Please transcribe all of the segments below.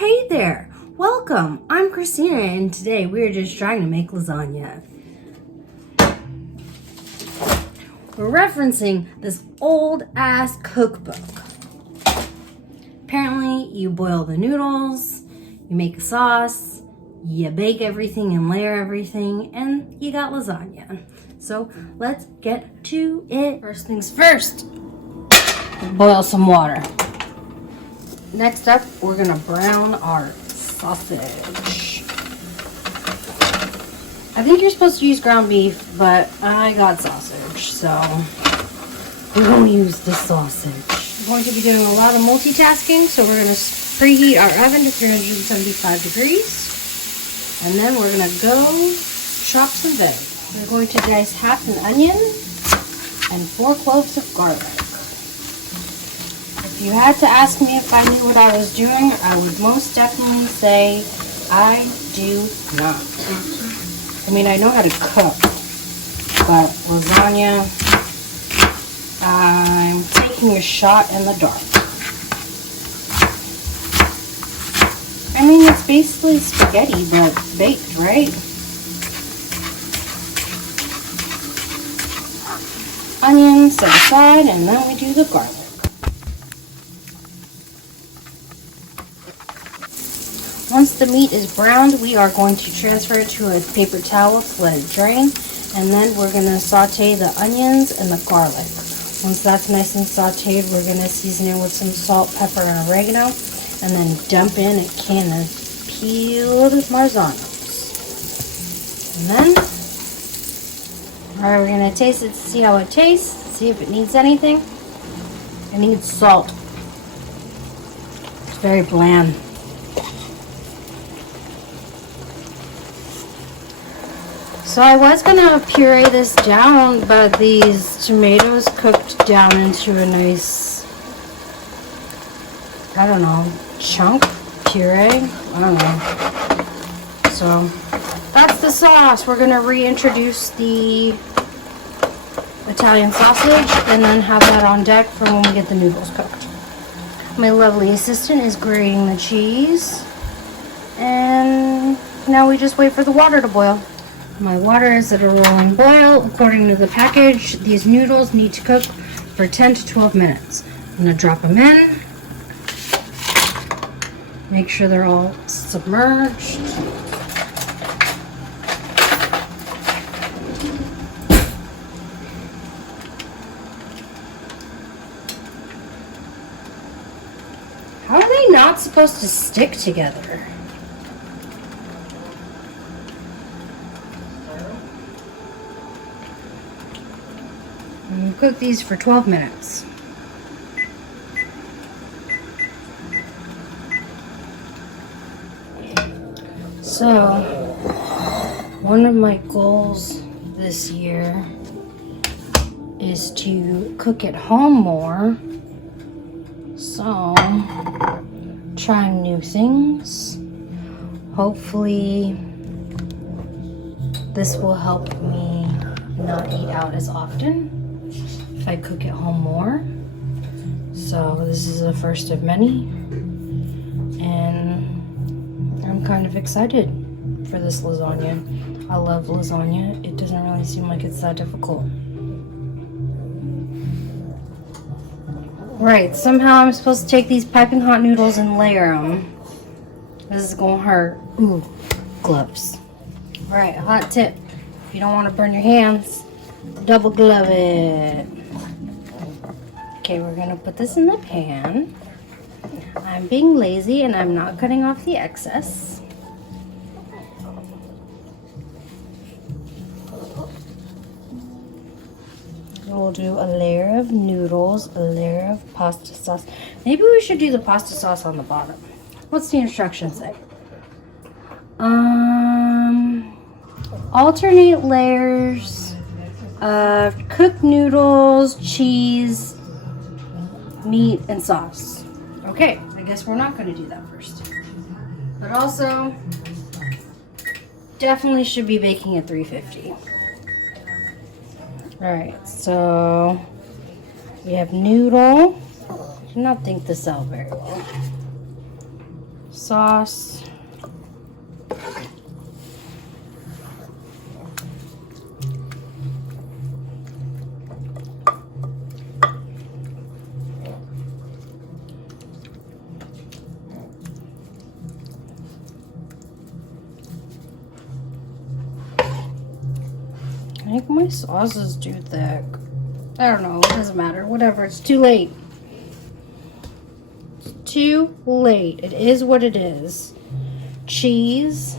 Hey there! Welcome! I'm Christina and today we're just trying to make lasagna. We're referencing this old ass cookbook. Apparently you boil the noodles, you make a sauce, you bake everything and layer everything, and you got lasagna. So let's get to it. First things first, boil some water. Next up, we're gonna brown our sausage. I think you're supposed to use ground beef, but I got sausage, so we're gonna use the sausage. We're going to be doing a lot of multitasking, so we're gonna preheat our oven to 375 degrees, and then we're gonna go chop some veg. We're going to dice half an onion and 4 cloves of garlic. If you had to ask me if I knew what I was doing, I would most definitely say I do not. I mean, I know how to cook, but lasagna, I'm taking a shot in the dark. I mean, it's basically spaghetti, but baked, right? Onions set aside, and then we do the garlic. Once the meat is browned, we are going to transfer it to a paper towel to let it drain, and then we're going to saute the onions and the garlic. Once that's nice and sauteed, we're going to season it with some salt, pepper, and oregano, and then dump in a can of peeled lasagna. And then, we're going to taste it to see how it tastes, see if it needs anything. It needs salt. It's very bland. So I was gonna puree this down, but these tomatoes cooked down into a nice, I don't know, chunk puree. I don't know. So that's the sauce. We're gonna reintroduce the Italian sausage and then have that on deck for when we get the noodles cooked. My lovely assistant is grating the cheese, and now we just wait for the water to boil. My water is at a rolling boil. According to the package, these noodles need to cook for 10 to 12 minutes. I'm going to drop them in. Make sure they're all submerged. How are they not supposed to stick together? And cook these for 12 minutes. So, one of my goals this year is to cook at home more. So, trying new things. Hopefully, this will help me not eat out as often if I cook at home more. So this is the first of many, and I'm kind of excited for this lasagna. I love lasagna. It doesn't really seem like it's that difficult. Right, somehow I'm supposed to take these piping hot noodles and layer them. This is gonna hurt. Ooh, gloves. Alright, hot tip. If you don't want to burn your hands, double glove it. Okay, we're gonna put this in the pan. I'm being lazy and I'm not cutting off the excess. We'll do a layer of noodles, a layer of pasta sauce. Maybe we should do the pasta sauce on the bottom. What's the instructions say? Alternate layers of cooked noodles, cheese, meat, and sauce. Okay, I guess we're not going to do that first. But also, definitely should be baking at 350. Alright, so we have noodle. I do not think this out very well. sauce. I think my sauce is too thick. I don't know, it doesn't matter. Whatever, it's too late. It's too late. It is what it is. Cheese.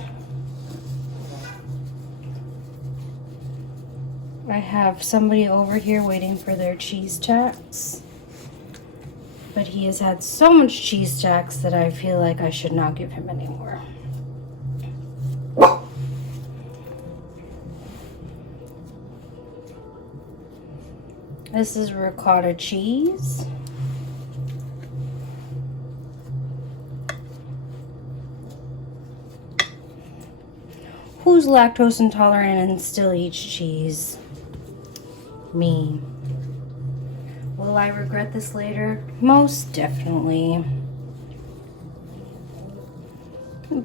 I have somebody over here waiting for their cheese tax. But he has had so much cheese tax that I feel like I should not give him any more. This is ricotta cheese. Who's lactose intolerant and still eats cheese? Me. Will I regret this later? Most definitely.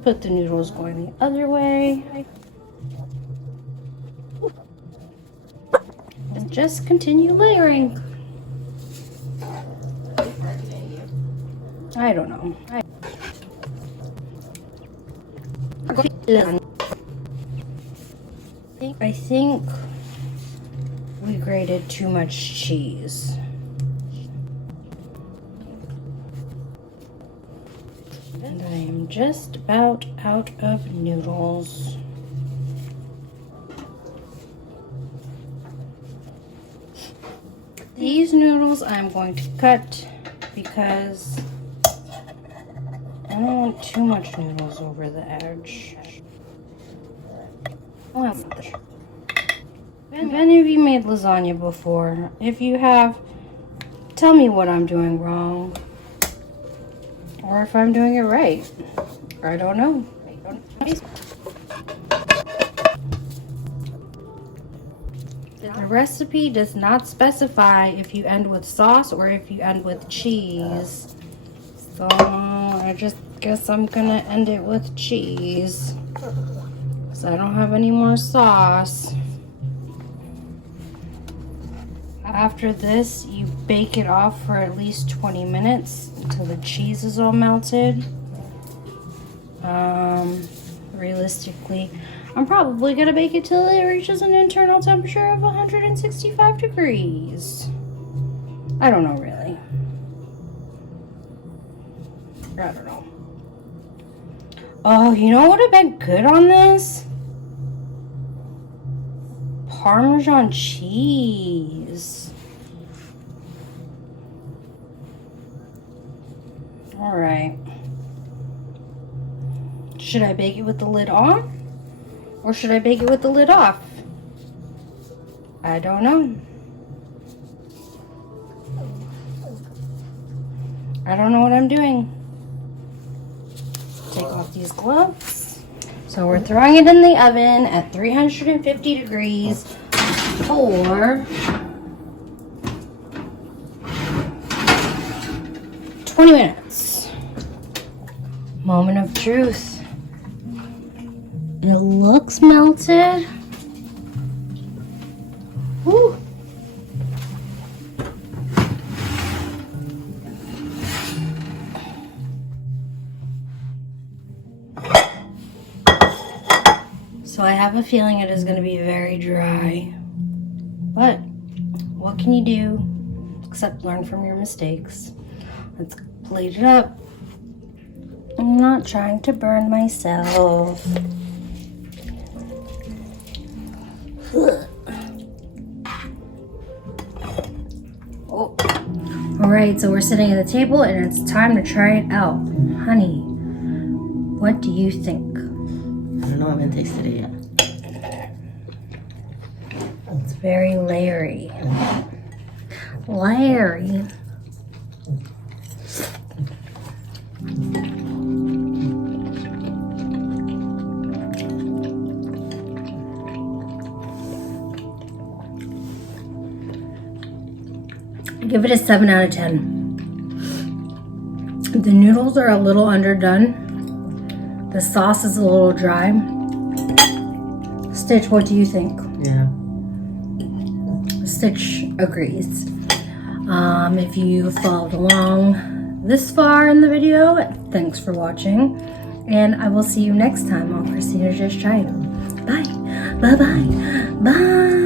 Put the noodles going the other way. And just continue layering. I don't know. I think we grated too much cheese. And I am just about out of noodles. These noodles I'm going to cut because I don't want too much noodles over the edge. Have any of you made lasagna before? If you have, tell me what I'm doing wrong. Or if I'm doing it right. I don't know. The recipe does not specify if you end with sauce or if you end with cheese. So I just guess I'm gonna end it with cheese. Because I don't have any more sauce. After this, you bake it off for at least 20 minutes until the cheese is all melted. Realistically, I'm probably gonna bake it till it reaches an internal temperature of 165 degrees. I don't know, really. I don't know. Oh, you know what would have been good on this? Parmesan cheese. All right. Should I bake it with the lid on? Or should I bake it with the lid off? I don't know. I don't know what I'm doing. Take off these gloves. So we're throwing it in the oven at 350 degrees for 20 minutes. Moment of truth. It looks melted. Woo. So I have a feeling it is going to be very dry. But what can you do except learn from your mistakes? Let's plate it up. I'm not trying to burn myself. Oh. Alright, so we're sitting at the table and it's time to try it out. Honey, what do you think? I don't know, I haven't tasted it yet. It's very layering. Larry. Give it a 7 out of 10. The noodles are a little underdone. The sauce is a little dry. Stitch, what do you think? Yeah. Stitch agrees. If you followed along this far in the video, thanks for watching. And I will see you next time on Christina Just Trying. Bye. Bye-bye. Bye.